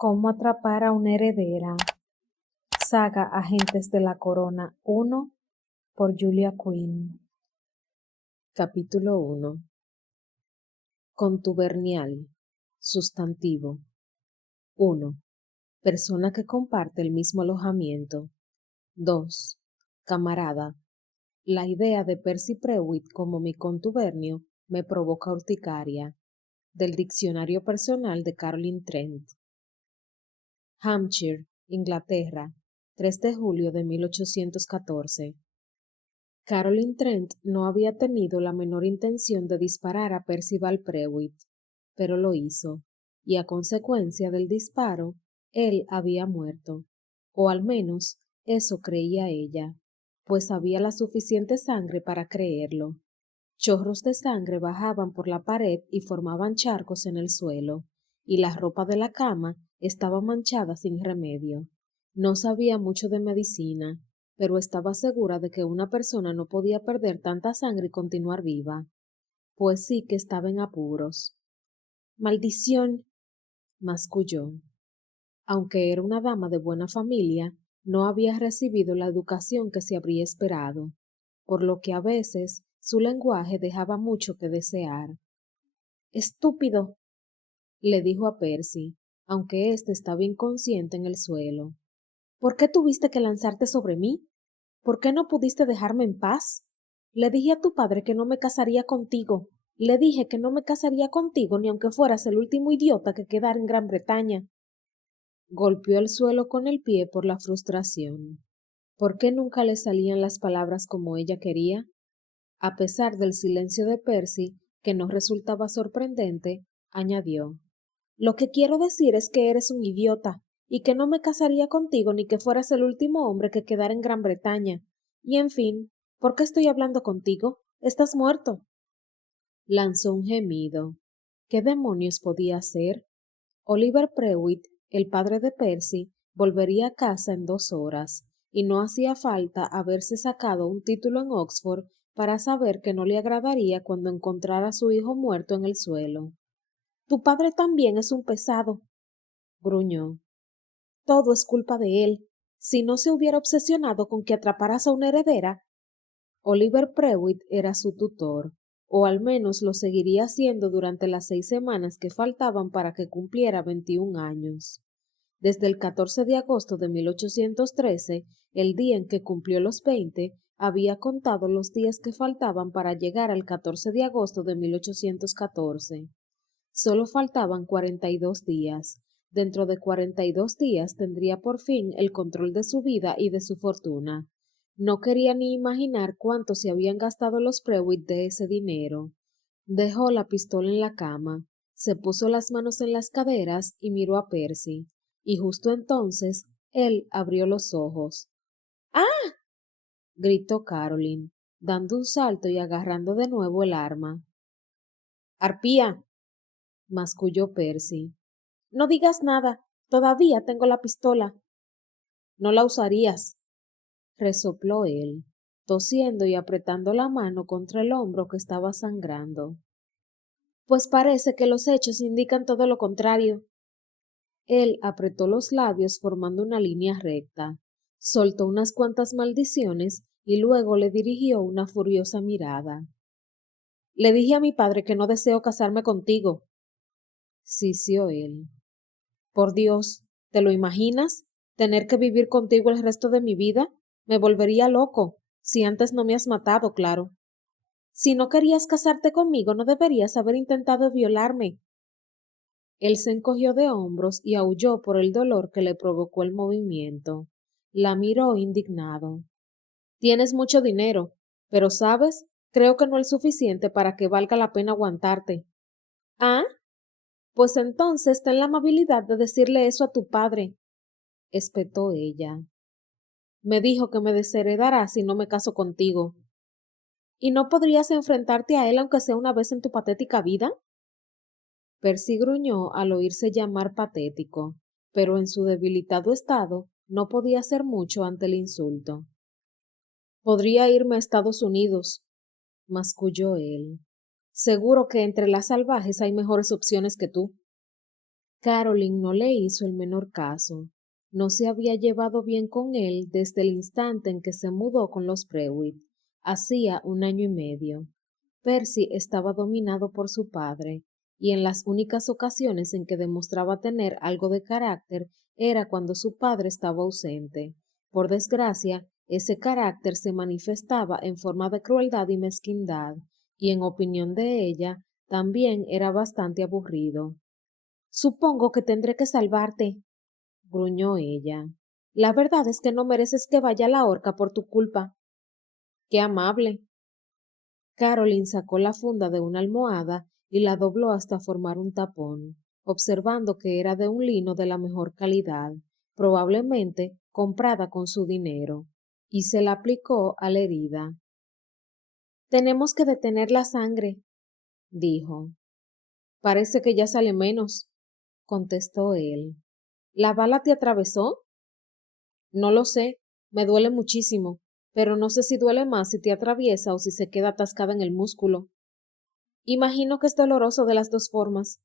Cómo atrapar a una heredera. Saga Agentes de la Corona 1 por Julia Quinn. Capítulo 1. Contubernial. Sustantivo. 1. Persona que comparte el mismo alojamiento. 2. Camarada. La idea de Percy Prewitt como mi contubernio me provoca urticaria. Del diccionario personal de Caroline Trent. Hampshire, Inglaterra, 3 de julio de 1814. Caroline Trent no había tenido la menor intención de disparar a Percival Prewitt, pero lo hizo, y a consecuencia del disparo, él había muerto, o al menos eso creía ella, pues había la suficiente sangre para creerlo. Chorros de sangre bajaban por la pared y formaban charcos en el suelo, y la ropa de la cama estaba manchada sin remedio. No sabía mucho de medicina, pero estaba segura de que una persona no podía perder tanta sangre y continuar viva. Pues sí que estaba en apuros. ¡Maldición! Masculló. Aunque era una dama de buena familia, no había recibido la educación que se habría esperado, por lo que a veces su lenguaje dejaba mucho que desear. ¡Estúpido!, le dijo a Percy, aunque éste estaba inconsciente en el suelo. ¿Por qué tuviste que lanzarte sobre mí? ¿Por qué no pudiste dejarme en paz? Le dije a tu padre que no me casaría contigo. Le dije que no me casaría contigo ni aunque fueras el último idiota que quedara en Gran Bretaña. Golpeó el suelo con el pie por la frustración. ¿Por qué nunca le salían las palabras como ella quería? A pesar del silencio de Percy, que no resultaba sorprendente, añadió: Lo que quiero decir es que eres un idiota, y que no me casaría contigo ni que fueras el último hombre que quedara en Gran Bretaña. Y en fin, ¿por qué estoy hablando contigo? Estás muerto. Lanzó un gemido. ¿Qué demonios podía ser? Oliver Prewitt, el padre de Percy, volvería a casa en 2 horas, y no hacía falta haberse sacado un título en Oxford para saber que no le agradaría cuando encontrara a su hijo muerto en el suelo. Tu padre también es un pesado, gruñó. Todo es culpa de él. Si no se hubiera obsesionado con que atraparas a una heredera. Oliver Prewitt era su tutor, o al menos lo seguiría siendo durante las 6 semanas que faltaban para que cumpliera 21 años. Desde el 14 de agosto de 1813, el día en que cumplió los 20, había contado los días que faltaban para llegar al 14 de agosto de 1814. Solo faltaban 42 días. Dentro de 42 días tendría por fin el control de su vida y de su fortuna. No quería ni imaginar cuánto se habían gastado los Prewitt de ese dinero. Dejó la pistola en la cama, se puso las manos en las caderas y miró a Percy. Y justo entonces él abrió los ojos. ¡Ah! Gritó Caroline, dando un salto y agarrando de nuevo el arma. ¡Arpía!, masculló Percy. No digas nada. Todavía tengo la pistola. No la usarías, resopló él, tosiendo y apretando la mano contra el hombro que estaba sangrando. Pues parece que los hechos indican todo lo contrario. Él apretó los labios formando una línea recta, soltó unas cuantas maldiciones y luego le dirigió una furiosa mirada. Le dije a mi padre que no deseo casarme contigo, sisió él. Por Dios, ¿te lo imaginas? ¿Tener que vivir contigo el resto de mi vida? Me volvería loco, si antes no me has matado, claro. Si no querías casarte conmigo, no deberías haber intentado violarme. Él se encogió de hombros y aulló por el dolor que le provocó el movimiento. La miró indignado. Tienes mucho dinero, pero, ¿sabes? Creo que no es suficiente para que valga la pena aguantarte. ¿Ah? Pues entonces ten la amabilidad de decirle eso a tu padre, espetó ella. Me dijo que me desheredará si no me caso contigo. ¿Y no podrías enfrentarte a él aunque sea una vez en tu patética vida? Percy gruñó al oírse llamar patético, pero en su debilitado estado no podía hacer mucho ante el insulto. Podría irme a Estados Unidos, masculló él. Seguro que entre las salvajes hay mejores opciones que tú. Caroline no le hizo el menor caso. No se había llevado bien con él desde el instante en que se mudó con los Prewitt, hacía 1 año y medio. Percy estaba dominado por su padre, y en las únicas ocasiones en que demostraba tener algo de carácter era cuando su padre estaba ausente. Por desgracia, ese carácter se manifestaba en forma de crueldad y mezquindad, y en opinión de ella, también era bastante aburrido. Supongo que tendré que salvarte, gruñó ella. La verdad es que no mereces que vaya a la horca por tu culpa. Qué amable. Caroline sacó la funda de una almohada y la dobló hasta formar un tapón, observando que era de un lino de la mejor calidad, probablemente comprada con su dinero, y se la aplicó a la herida. Tenemos que detener la sangre, dijo. Parece que ya sale menos, contestó él. ¿La bala te atravesó? No lo sé, me duele muchísimo, pero no sé si duele más si te atraviesa o si se queda atascada en el músculo. Imagino que es doloroso de las dos formas,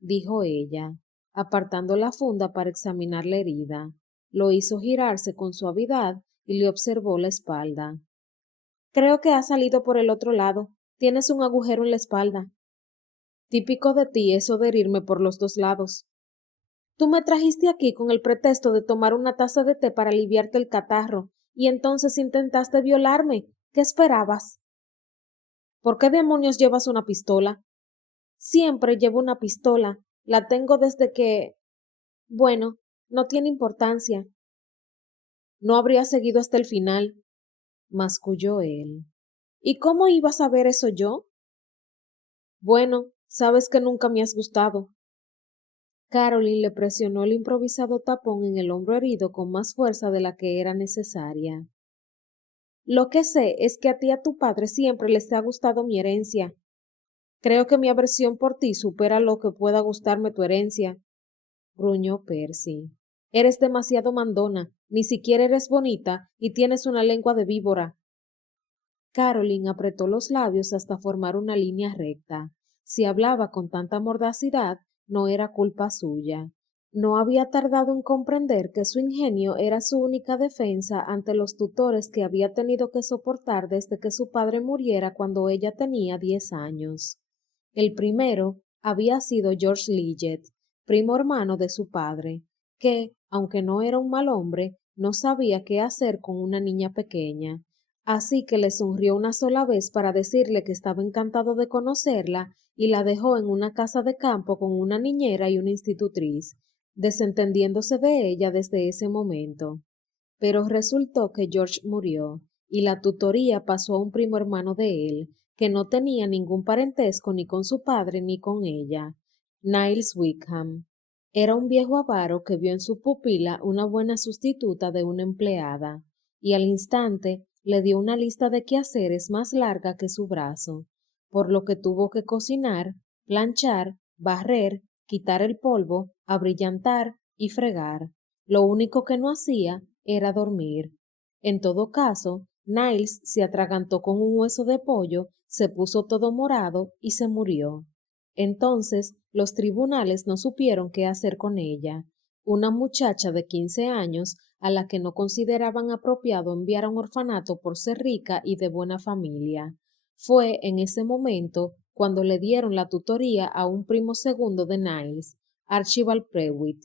dijo ella, apartando la funda para examinar la herida. Lo hizo girarse con suavidad y le observó la espalda. Creo que ha salido por el otro lado. Tienes un agujero en la espalda. Típico de ti eso de herirme por los dos lados. Tú me trajiste aquí con el pretexto de tomar una taza de té para aliviarte el catarro, y entonces intentaste violarme. ¿Qué esperabas? ¿Por qué demonios llevas una pistola? Siempre llevo una pistola. La tengo desde que... Bueno, no tiene importancia. No habría seguido hasta el final, masculló él. ¿Y cómo iba a saber eso yo? Bueno, sabes que nunca me has gustado. Caroline le presionó el improvisado tapón en el hombro herido con más fuerza de la que era necesaria. Lo que sé es que a ti y a tu padre siempre les ha gustado mi herencia. Creo que mi aversión por ti supera lo que pueda gustarme tu herencia, gruñó Percy. Eres demasiado mandona, ni siquiera eres bonita y tienes una lengua de víbora. Caroline apretó los labios hasta formar una línea recta. Si hablaba con tanta mordacidad, no era culpa suya. No había tardado en comprender que su ingenio era su única defensa ante los tutores que había tenido que soportar desde que su padre muriera cuando ella tenía 10 años. El primero había sido George Liggett, primo hermano de su padre, que, aunque no era un mal hombre, no sabía qué hacer con una niña pequeña. Así que le sonrió una sola vez para decirle que estaba encantado de conocerla y la dejó en una casa de campo con una niñera y una institutriz, desentendiéndose de ella desde ese momento. Pero resultó que George murió, y la tutoría pasó a un primo hermano de él, que no tenía ningún parentesco ni con su padre ni con ella, Niles Wickham. Era un viejo avaro que vio en su pupila una buena sustituta de una empleada, y al instante le dio una lista de quehaceres más larga que su brazo, por lo que tuvo que cocinar, planchar, barrer, quitar el polvo, abrillantar y fregar. Lo único que no hacía era dormir. En todo caso, Niles se atragantó con un hueso de pollo, se puso todo morado y se murió. Entonces los tribunales no supieron qué hacer con ella, una muchacha de 15 años a la que no consideraban apropiado enviar a un orfanato por ser rica y de buena familia. Fue en ese momento cuando le dieron la tutoría a un primo segundo de Niles, Archibald Prewitt.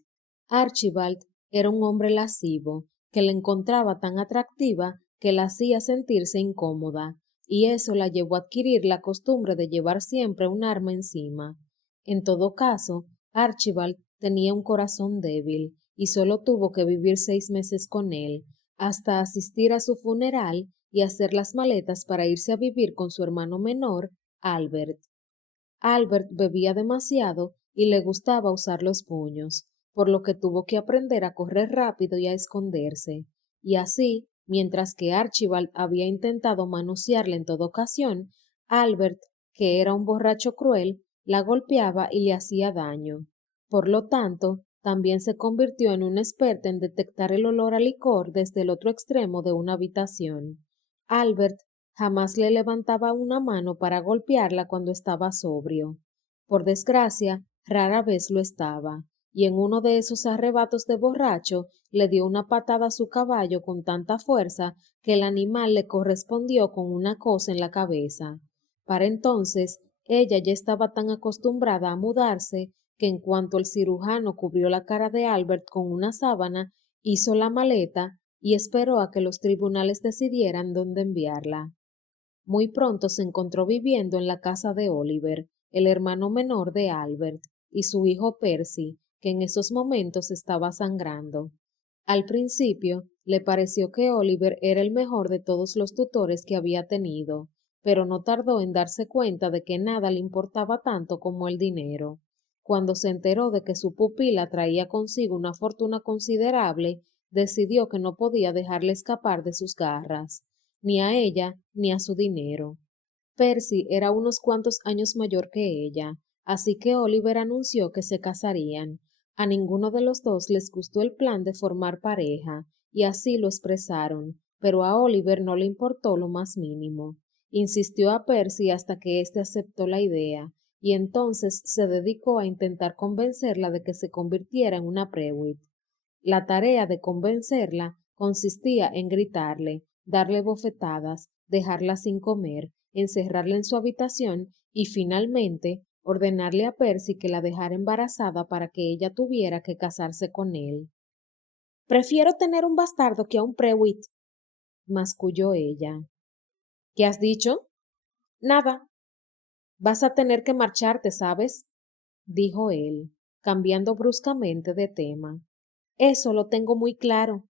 Archibald era un hombre lascivo, que la encontraba tan atractiva que la hacía sentirse incómoda, y eso la llevó a adquirir la costumbre de llevar siempre un arma encima. En todo caso, Archibald tenía un corazón débil, y solo tuvo que vivir 6 meses con él, hasta asistir a su funeral y hacer las maletas para irse a vivir con su hermano menor, Albert. Albert bebía demasiado y le gustaba usar los puños, por lo que tuvo que aprender a correr rápido y a esconderse. Y así, mientras que Archibald había intentado manosearla en toda ocasión, Albert, que era un borracho cruel, la golpeaba y le hacía daño. Por lo tanto, también se convirtió en un experto en detectar el olor a licor desde el otro extremo de una habitación. Albert jamás le levantaba una mano para golpearla cuando estaba sobrio. Por desgracia, rara vez lo estaba, y en uno de esos arrebatos de borracho le dio una patada a su caballo con tanta fuerza que el animal le correspondió con una cosa en la cabeza. Para entonces, ella ya estaba tan acostumbrada a mudarse que en cuanto el cirujano cubrió la cara de Albert con una sábana, hizo la maleta y esperó a que los tribunales decidieran dónde enviarla. Muy pronto se encontró viviendo en la casa de Oliver, el hermano menor de Albert, y su hijo Percy, que en esos momentos estaba sangrando. Al principio le pareció que Oliver era el mejor de todos los tutores que había tenido, pero no tardó en darse cuenta de que nada le importaba tanto como el dinero. Cuando se enteró de que su pupila traía consigo una fortuna considerable, decidió que no podía dejarle escapar de sus garras, ni a ella ni a su dinero. Percy era unos cuantos años mayor que ella, así que Oliver anunció que se casarían. A ninguno de los dos les gustó el plan de formar pareja, y así lo expresaron, pero a Oliver no le importó lo más mínimo. Insistió a Percy hasta que éste aceptó la idea, y entonces se dedicó a intentar convencerla de que se convirtiera en una Prewitt. La tarea de convencerla consistía en gritarle, darle bofetadas, dejarla sin comer, encerrarla en su habitación y finalmente ordenarle a Percy que la dejara embarazada para que ella tuviera que casarse con él. Prefiero tener un bastardo que a un Prewitt, masculló ella. ¿Qué has dicho? Nada. Vas a tener que marcharte, ¿sabes? Dijo él, cambiando bruscamente de tema. Eso lo tengo muy claro.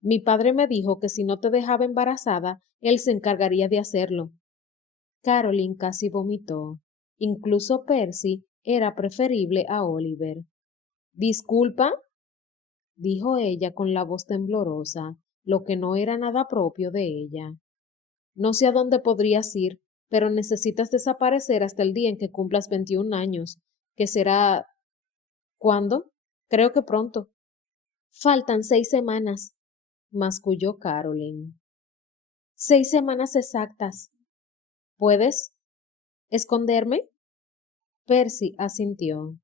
Mi padre me dijo que si no te dejaba embarazada, él se encargaría de hacerlo. Caroline casi vomitó. Incluso Percy era preferible a Oliver. Disculpa, dijo ella con la voz temblorosa, lo que no era nada propio de ella. No sé a dónde podrías ir, pero necesitas desaparecer hasta el día en que cumplas 21 años, que será... ¿Cuándo? Creo que pronto. Faltan 6 semanas, masculló Caroline. 6 semanas exactas. ¿Puedes esconderme? Percy asintió.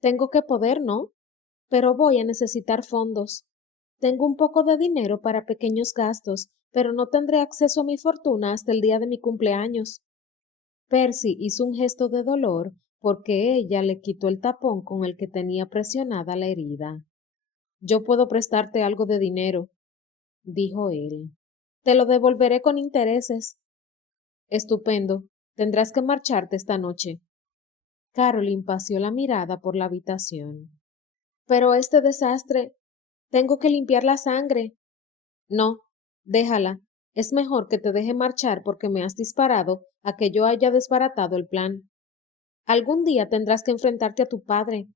Tengo que poder, ¿no? Pero voy a necesitar fondos. Tengo un poco de dinero para pequeños gastos, pero no tendré acceso a mi fortuna hasta el día de mi cumpleaños. Percy hizo un gesto de dolor porque ella le quitó el tapón con el que tenía presionada la herida. Yo puedo prestarte algo de dinero, dijo él. Te lo devolveré con intereses. Estupendo. Tendrás que marcharte esta noche. Caroline paseó la mirada por la habitación. Pero este desastre. Tengo que limpiar la sangre. No, déjala. Es mejor que te deje marchar porque me has disparado a que yo haya desbaratado el plan. Algún día tendrás que enfrentarte a tu padre.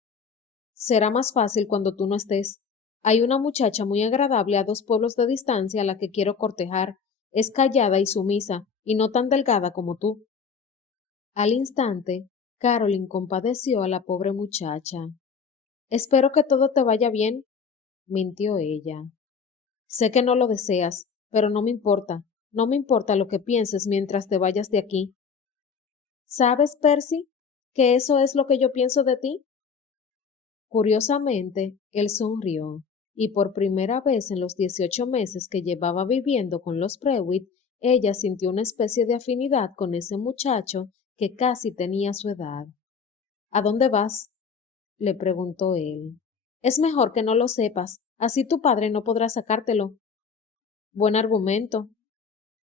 Será más fácil cuando tú no estés. Hay una muchacha muy agradable a 2 pueblos de distancia a la que quiero cortejar. Es callada y sumisa, y no tan delgada como tú. Al instante, Caroline compadeció a la pobre muchacha. Espero que todo te vaya bien, mintió ella. Sé que no lo deseas, pero no me importa. No me importa lo que pienses mientras te vayas de aquí. ¿Sabes, Percy, que eso es lo que yo pienso de ti? Curiosamente, él sonrió, y por primera vez en los 18 meses que llevaba viviendo con los Prewitt, ella sintió una especie de afinidad con ese muchacho que casi tenía su edad. ¿A dónde vas? Le preguntó él. Es mejor que no lo sepas, así tu padre no podrá sacártelo. Buen argumento.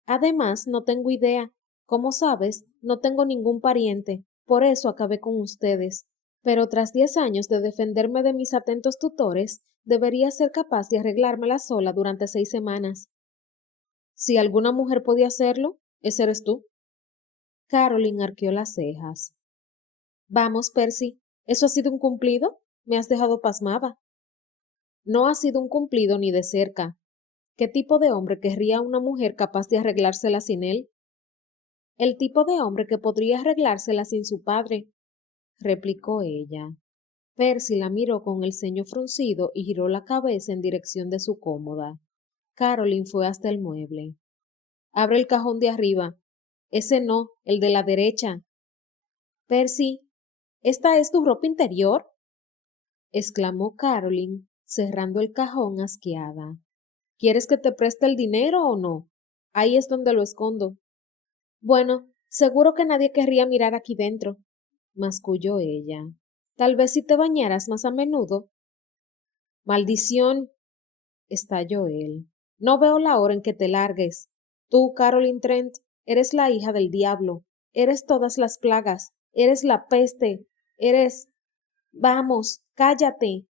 Además, no tengo idea. Como sabes, no tengo ningún pariente, por eso acabé con ustedes. Pero tras 10 años de defenderme de mis atentos tutores, debería ser capaz de arreglármela sola durante 6 semanas. Si alguna mujer podía hacerlo, ese eres tú. Caroline arqueó las cejas. Vamos, Percy, ¿eso ha sido un cumplido? Me has dejado pasmada. No ha sido un cumplido ni de cerca. ¿Qué tipo de hombre querría a una mujer capaz de arreglársela sin él? El tipo de hombre que podría arreglársela sin su padre, replicó ella. Percy la miró con el ceño fruncido y giró la cabeza en dirección de su cómoda. Caroline fue hasta el mueble. Abre el cajón de arriba. Ese no, el de la derecha. Percy, ¿esta es tu ropa interior? exclamó Caroline, cerrando el cajón asqueada. ¿Quieres que te preste el dinero o no? Ahí es donde lo escondo. Bueno, seguro que nadie querría mirar aquí dentro, masculló ella. Tal vez si te bañaras más a menudo. Maldición, estalló él. No veo la hora en que te largues. Tú, Caroline Trent, eres la hija del diablo. Eres todas las plagas. Eres la peste. Eres... Vamos, cállate.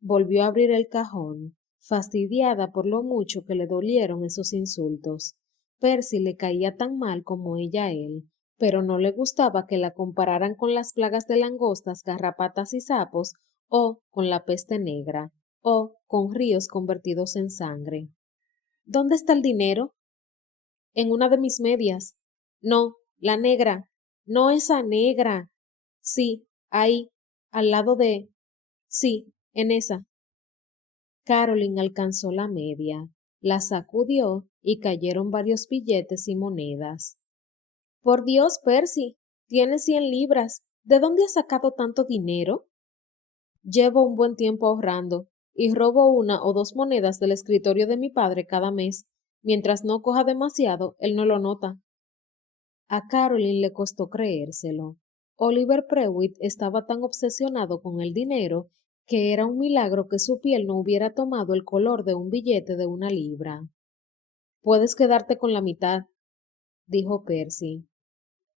Volvió a abrir el cajón, fastidiada por lo mucho que le dolieron esos insultos. Percy le caía tan mal como ella a él, pero no le gustaba que la compararan con las plagas de langostas, garrapatas y sapos, o con la peste negra, o con ríos convertidos en sangre. ¿Dónde está el dinero? En una de mis medias. No, la negra. No esa negra. Sí, ahí, al lado de... Sí, en esa. Caroline alcanzó la media, la sacudió y cayeron varios billetes y monedas. Por Dios, Percy, tienes 100 libras. ¿De dónde has sacado tanto dinero? Llevo un buen tiempo ahorrando y robo 1 o 2 monedas del escritorio de mi padre cada mes. Mientras no coja demasiado, él no lo nota. A Caroline le costó creérselo. Oliver Prewitt estaba tan obsesionado con el dinero que era un milagro que su piel no hubiera tomado el color de un billete de 1 libra. Puedes quedarte con la mitad, dijo Percy.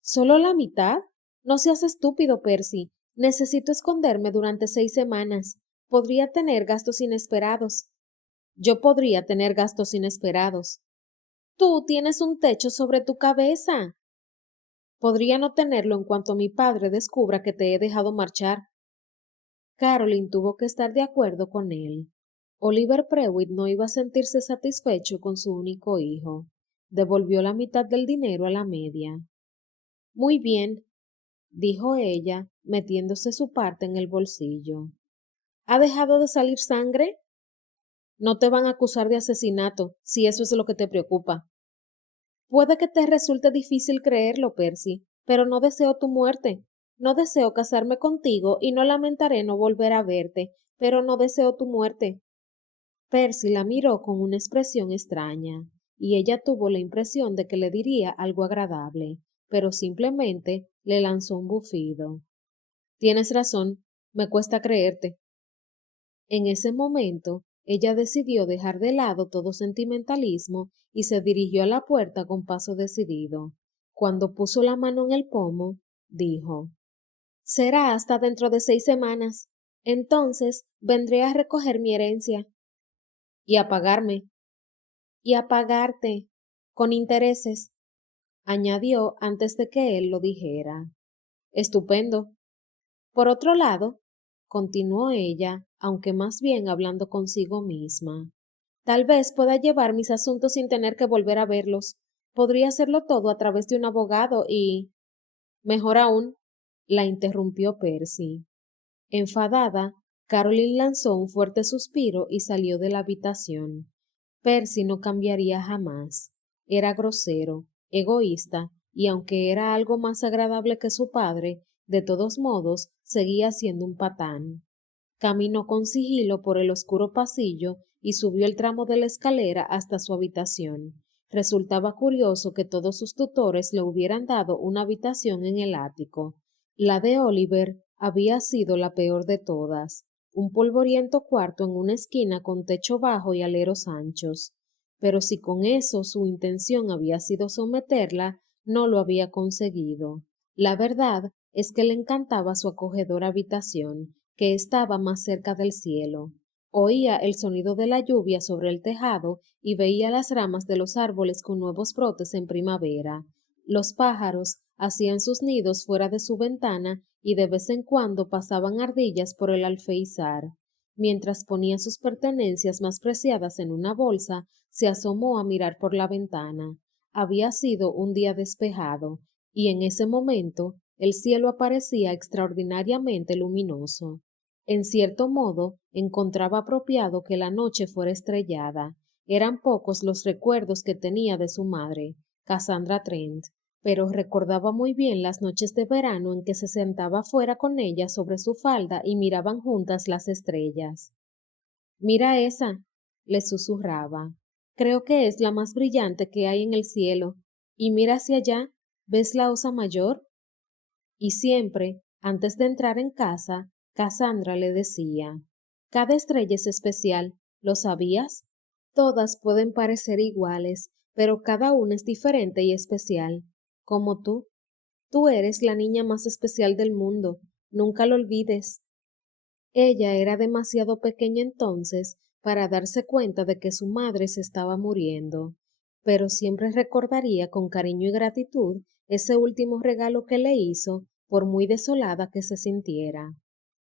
¿Solo la mitad? No seas estúpido, Percy. Necesito esconderme durante 6 semanas. Podría tener gastos inesperados. Yo podría tener gastos inesperados. Tú tienes un techo sobre tu cabeza. Podría no tenerlo en cuanto mi padre descubra que te he dejado marchar. Caroline tuvo que estar de acuerdo con él. Oliver Prewitt no iba a sentirse satisfecho con su único hijo. Devolvió la mitad del dinero a la media. Muy bien, dijo ella, metiéndose su parte en el bolsillo. ¿Ha dejado de salir sangre? No te van a acusar de asesinato, si eso es lo que te preocupa. Puede que te resulte difícil creerlo, Percy, pero no deseo tu muerte. No deseo casarme contigo y no lamentaré no volver a verte, pero no deseo tu muerte. Percy la miró con una expresión extraña, y ella tuvo la impresión de que le diría algo agradable, pero simplemente le lanzó un bufido. Tienes razón, me cuesta creerte. En ese momento, ella decidió dejar de lado todo sentimentalismo y se dirigió a la puerta con paso decidido. Cuando puso la mano en el pomo, dijo, será hasta dentro de 6 semanas. Entonces vendré a recoger mi herencia. Y a pagarme. Y a pagarte. Con intereses. Añadió antes de que él lo dijera. Estupendo. Por otro lado, continuó ella, aunque más bien hablando consigo misma, tal vez pueda llevar mis asuntos sin tener que volver a verlos. Podría hacerlo todo a través de un abogado y... Mejor aún, la interrumpió Percy. Enfadada, Caroline lanzó un fuerte suspiro y salió de la habitación. Percy no cambiaría jamás. Era grosero, egoísta, y aunque era algo más agradable que su padre, de todos modos seguía siendo un patán. Caminó con sigilo por el oscuro pasillo y subió el tramo de la escalera hasta su habitación. Resultaba curioso que todos sus tutores le hubieran dado una habitación en el ático. La de Oliver había sido la peor de todas, un polvoriento cuarto en una esquina con techo bajo y aleros anchos. Pero si con eso su intención había sido someterla, no lo había conseguido. La verdad es que le encantaba su acogedora habitación, que estaba más cerca del cielo. Oía el sonido de la lluvia sobre el tejado y veía las ramas de los árboles con nuevos brotes en primavera. Los pájaros hacían sus nidos fuera de su ventana y de vez en cuando pasaban ardillas por el alféizar. Mientras ponía sus pertenencias más preciadas en una bolsa, se asomó a mirar por la ventana. Había sido un día despejado, y en ese momento el cielo aparecía extraordinariamente luminoso. En cierto modo, encontraba apropiado que la noche fuera estrellada. Eran pocos los recuerdos que tenía de su madre, Cassandra Trent, pero recordaba muy bien las noches de verano en que se sentaba fuera con ella sobre su falda y miraban juntas las estrellas. Mira esa, le susurraba. Creo que es la más brillante que hay en el cielo. Y mira hacia allá, ¿ves la osa mayor? Y siempre, antes de entrar en casa, Cassandra le decía, cada estrella es especial, ¿lo sabías? Todas pueden parecer iguales, pero cada una es diferente y especial, como tú. Tú eres la niña más especial del mundo, nunca lo olvides. Ella era demasiado pequeña entonces para darse cuenta de que su madre se estaba muriendo, pero siempre recordaría con cariño y gratitud ese último regalo que le hizo, por muy desolada que se sintiera.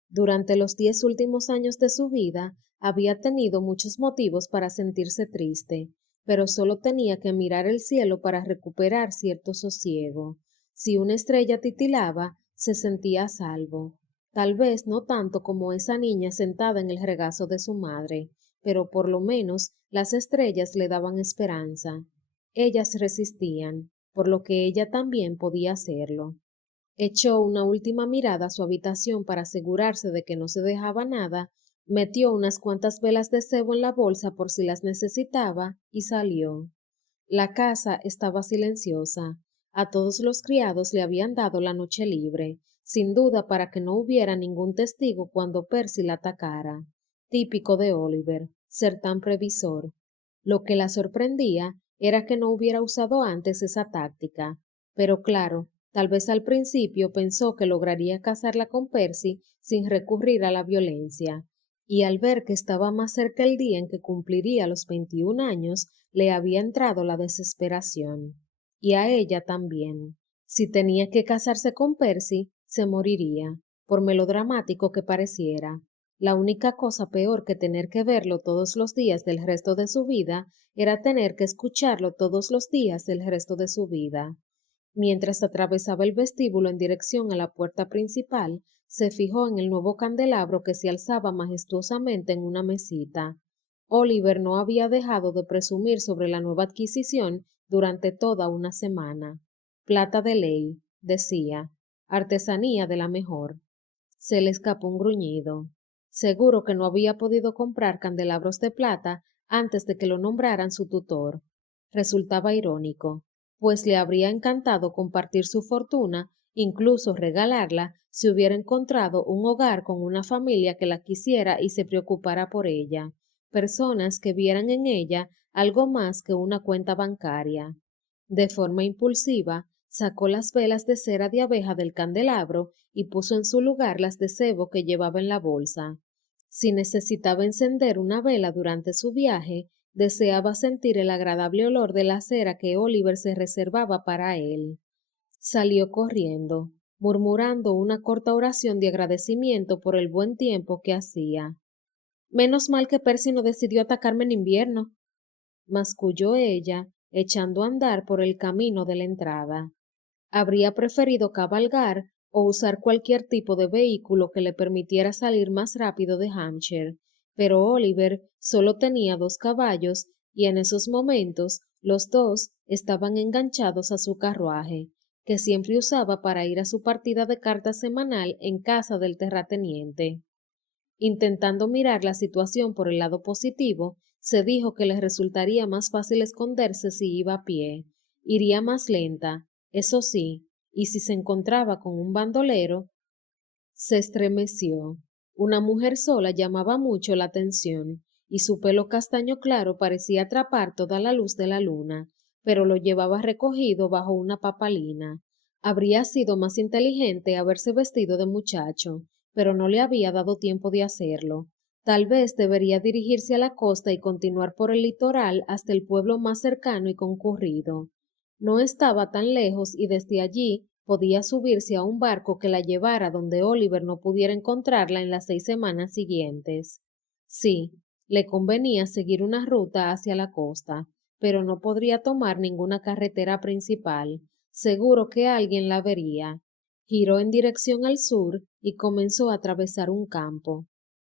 Durante los 10 últimos años de su vida había tenido muchos motivos para sentirse triste, pero solo tenía que mirar el cielo para recuperar cierto sosiego. Si una estrella titilaba, se sentía a salvo. Tal vez no tanto como esa niña sentada en el regazo de su madre, pero por lo menos las estrellas le daban esperanza. Ellas resistían, por lo que ella también podía hacerlo. Echó una última mirada a su habitación para asegurarse de que no se dejaba nada, metió unas cuantas velas de cebo en la bolsa por si las necesitaba y salió. La casa estaba silenciosa. A todos los criados le habían dado la noche libre, sin duda para que no hubiera ningún testigo cuando Percy la atacara. Típico de Oliver, ser tan previsor. Lo que la sorprendía era que no hubiera usado antes esa táctica. Pero claro, tal vez al principio pensó que lograría casarla con Percy sin recurrir a la violencia, y al ver que estaba más cerca el día en que cumpliría los 21 años, le había entrado la desesperación. Y a ella también. Si tenía que casarse con Percy, se moriría, por melodramático que pareciera. La única cosa peor que tener que verlo todos los días del resto de su vida era tener que escucharlo todos los días del resto de su vida. Mientras atravesaba el vestíbulo en dirección a la puerta principal, se fijó en el nuevo candelabro que se alzaba majestuosamente en una mesita. Oliver no había dejado de presumir sobre la nueva adquisición durante toda una semana. Plata de ley, decía, artesanía de la mejor. Se le escapó un gruñido. Seguro que no había podido comprar candelabros de plata antes de que lo nombraran su tutor. Resultaba irónico, pues le habría encantado compartir su fortuna, incluso regalarla, si hubiera encontrado un hogar con una familia que la quisiera y se preocupara por ella, personas que vieran en ella algo más que una cuenta bancaria. De forma impulsiva, sacó las velas de cera de abeja del candelabro y puso en su lugar las de cebo que llevaba en la bolsa. Si necesitaba encender una vela durante su viaje, deseaba sentir el agradable olor de la cera que Oliver se reservaba para él. Salió corriendo, murmurando una corta oración de agradecimiento por el buen tiempo que hacía. Menos mal que Percy no decidió atacarme en invierno, masculló ella, echando a andar por el camino de la entrada. Habría preferido cabalgar o usar cualquier tipo de vehículo que le permitiera salir más rápido de Hampshire, pero Oliver solo tenía 2 caballos y en esos momentos los dos estaban enganchados a su carruaje, que siempre usaba para ir a su partida de cartas semanal en casa del terrateniente. Intentando mirar la situación por el lado positivo, se dijo que le resultaría más fácil esconderse si iba a pie. Iría más lenta, eso sí, y si se encontraba con un bandolero, se estremeció. Una mujer sola llamaba mucho la atención, y su pelo castaño claro parecía atrapar toda la luz de la luna, pero lo llevaba recogido bajo una papalina. Habría sido más inteligente haberse vestido de muchacho, pero no le había dado tiempo de hacerlo. Tal vez debería dirigirse a la costa y continuar por el litoral hasta el pueblo más cercano y concurrido. No estaba tan lejos y desde allí podía subirse a un barco que la llevara donde Oliver no pudiera encontrarla en las 6 semanas siguientes. Sí, le convenía seguir una ruta hacia la costa, pero no podría tomar ninguna carretera principal. Seguro que alguien la vería. Giró en dirección al sur y comenzó a atravesar un campo.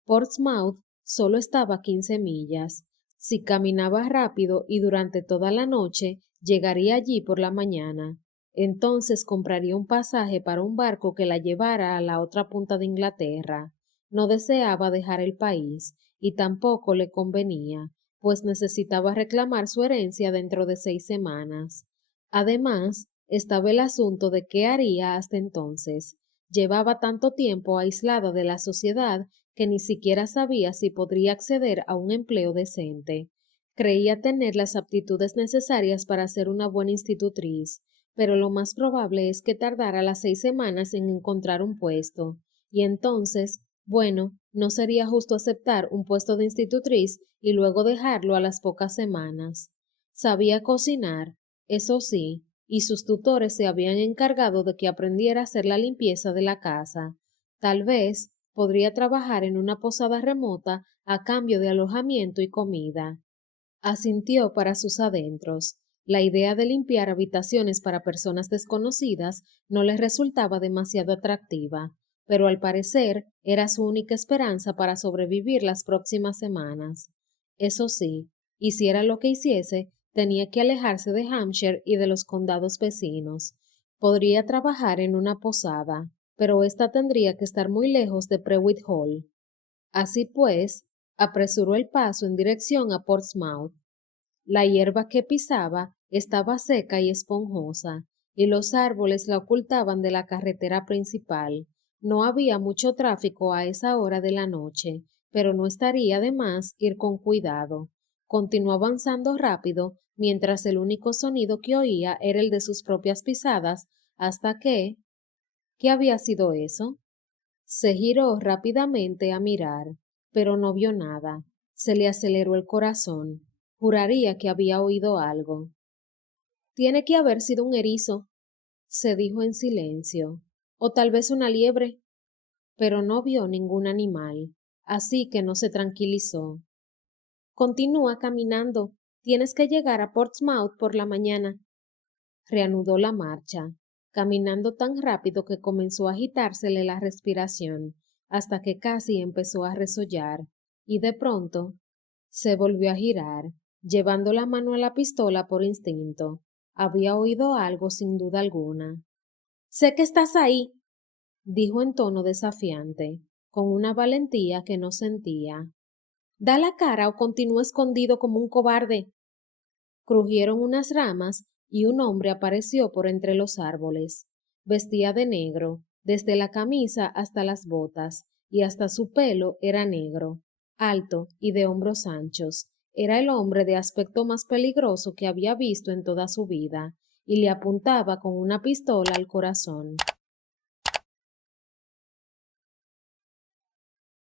Portsmouth solo estaba a 15 millas. Si caminaba rápido y durante toda la noche, llegaría allí por la mañana. Entonces compraría un pasaje para un barco que la llevara a la otra punta de Inglaterra. No deseaba dejar el país, y tampoco le convenía, pues necesitaba reclamar su herencia dentro de 6 semanas. Además, estaba el asunto de qué haría hasta entonces. Llevaba tanto tiempo aislada de la sociedad que ni siquiera sabía si podría acceder a un empleo decente. Creía tener las aptitudes necesarias para ser una buena institutriz, pero lo más probable es que tardara las 6 semanas en encontrar un puesto, y entonces, bueno, no sería justo aceptar un puesto de institutriz y luego dejarlo a las pocas semanas. Sabía cocinar, eso sí, y sus tutores se habían encargado de que aprendiera a hacer la limpieza de la casa. Tal vez podría trabajar en una posada remota a cambio de alojamiento y comida. Asintió para sus adentros. La idea de limpiar habitaciones para personas desconocidas no le resultaba demasiado atractiva, pero al parecer era su única esperanza para sobrevivir las próximas semanas. Eso sí, hiciera lo que hiciese, tenía que alejarse de Hampshire y de los condados vecinos. Podría trabajar en una posada, pero ésta tendría que estar muy lejos de Prewitt Hall. Así pues, apresuró el paso en dirección a Portsmouth. La hierba que pisaba estaba seca y esponjosa, y los árboles la ocultaban de la carretera principal. No había mucho tráfico a esa hora de la noche, pero no estaría de más ir con cuidado. Continuó avanzando rápido, mientras el único sonido que oía era el de sus propias pisadas, hasta que... ¿Qué había sido eso? Se giró rápidamente a mirar, pero no vio nada. Se le aceleró el corazón. Juraría que había oído algo. Tiene que haber sido un erizo, se dijo en silencio, o tal vez una liebre, pero no vio ningún animal, así que no se tranquilizó. Continúa caminando. Tienes que llegar a Portsmouth por la mañana. Reanudó la marcha, caminando tan rápido que comenzó a agitársele la respiración, hasta que casi empezó a resollar, y de pronto se volvió a girar, llevando la mano a la pistola por instinto. Había oído algo sin duda alguna. Sé que estás ahí, dijo en tono desafiante, con una valentía que no sentía. Da la cara o continúa escondido como un cobarde. Crujieron unas ramas y un hombre apareció por entre los árboles. Vestía de negro, desde la camisa hasta las botas, y hasta su pelo era negro, alto y de hombros anchos. Era el hombre de aspecto más peligroso que había visto en toda su vida, y le apuntaba con una pistola al corazón.